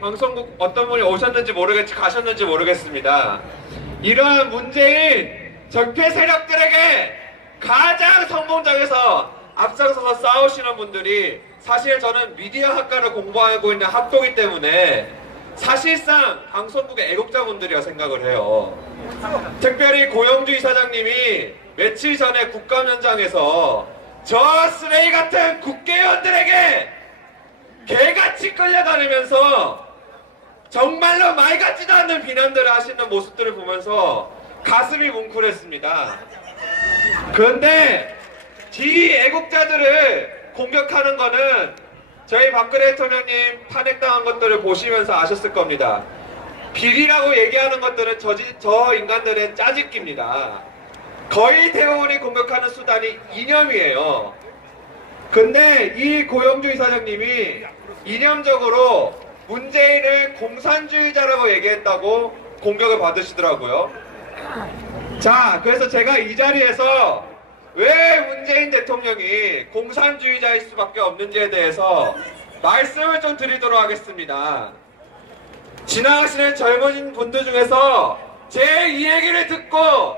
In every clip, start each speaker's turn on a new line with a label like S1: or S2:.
S1: 방송국 어떤 분이 오셨는지 모르겠지 가셨는지 모르겠습니다. 이러한 문재인 적폐 세력들에게 가장 성공적에서 앞장서서 싸우시는 분들이 사실 저는 미디어 학과를 공부하고 있는 학도이기 때문에 사실상 방송국의 애국자분들이라 생각을 해요. 특별히 고영주 이사장님이 며칠 전에 국감 현장에서 저 쓰레기 같은 국회의원들에게 개같이 끌려다니면서 정말로 말 같지도 않는 비난들을 하시는 모습들을 보면서 가슴이 뭉클했습니다. 그런데 지 애국자들을 공격하는 거는 저희 박근혜 대통령님 탄핵당한 것들을 보시면서 아셨을 겁니다. 비리라고 얘기하는 것들은 저, 지- 저 인간들의 짜집기입니다. 거의 대부분이 공격하는 수단이 이념이에요. 근데 이 고영주 이사장님이 이념적으로 문재인을 공산주의자라고 얘기했다고 공격을 받으시더라고요. 자, 그래서 제가 이 자리에서 왜 문재인 대통령이 공산주의자일 수밖에 없는지에 대해서 말씀을 좀 드리도록 하겠습니다. 지나가시는 젊은 분들 중에서 제 이 얘기를 듣고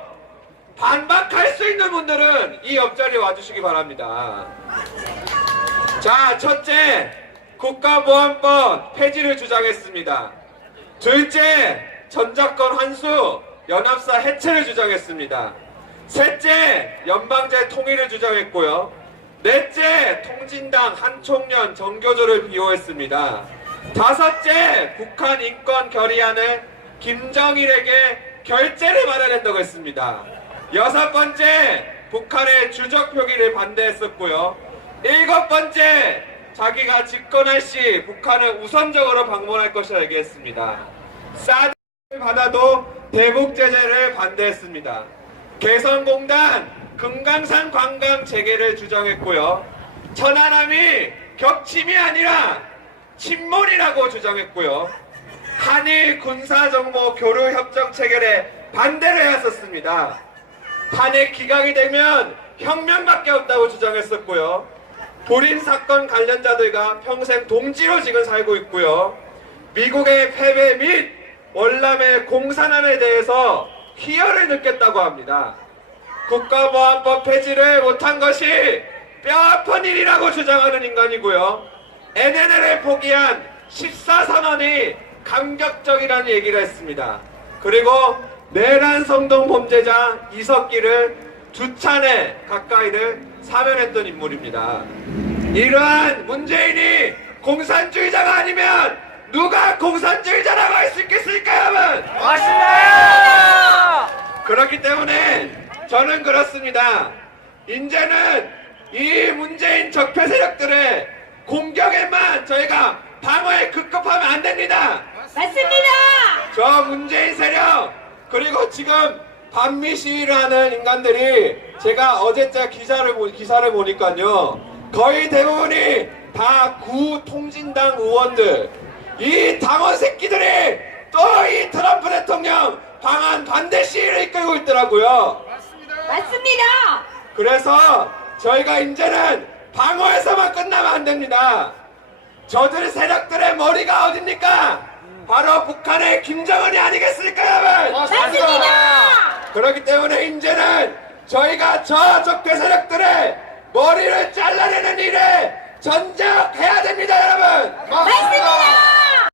S1: 반박할 수 있는 분들은 이 옆자리에 와주시기 바랍니다. 자, 첫째, 국가보안법 폐지를 주장했습니다. 둘째, 전작권 환수, 연합사 해체를 주장했습니다. 셋째, 연방제 통일을 주장했고요. 넷째, 통진당 한총련 정교조를 비호했습니다. 다섯째, 북한 인권 결의안을 김정일에게 결재를 마련했다고 했습니다. 여섯 번째, 북한의 주적 표기를 반대했었고요. 일곱 번째, 자기가 집권할 시 북한을 우선적으로 방문할 것이라 얘기했습니다. 사드를 받아도 대북 제재를 반대했습니다. 개성공단 금강산 관광 재개를 주장했고요. 천안함이 격침이 아니라 침몰이라고 주장했고요. 한일 군사정보 교류 협정 체결에 반대를 했었습니다. 탄핵 기각이 되면 혁명밖에 없다고 주장했었고요. 불임 사건 관련자들과 평생 동지로 지금 살고 있고요. 미국의 패배 및 월남의 공산안에 대해서 희열을 느꼈다고 합니다. 국가보안법 폐지를 못한 것이 뼈아픈 일이라고 주장하는 인간이고요. NNL을 포기한 14선언이 감격적이라는 얘기를 했습니다. 그리고 내란 성동 범죄자 이석기를 두 차례 가까이를 사면했던 인물입니다. 이러한 문재인이 공산주의자가 아니면 누가 공산주의자라고 할 수 있겠습니까, 여러분?
S2: 맞습니다!
S1: 그렇기 때문에 저는 그렇습니다. 이제는 이 문재인 적폐 세력들의 공격에만 저희가 방어에 급급하면 안 됩니다.
S3: 맞습니다.
S1: 저 문재인 세력 그리고 지금 반미 시위를 하는 인간들이 제가 어제자 기사를 보, 기사를 보니까요 거의 대부분이 다 구 통진당 의원들 이 당원 새끼들이 또 이 트럼프 대통령 방한 반대 시위를 이끌고 있더라고요.
S3: 맞습니다.
S1: 그래서 저희가 이제는 방어에서만 끝나면 안 됩니다. 저들 세력들의 머리가 어딥니까? 바로 북한의 김정은이 아니겠습니까, 여러분?
S3: 맞습니다.
S1: 그렇기 때문에 이제는 저희가 저 적폐 세력들의 머리를 잘라내는 일에 전적해야 됩니다, 여러분.
S3: 맞습니다.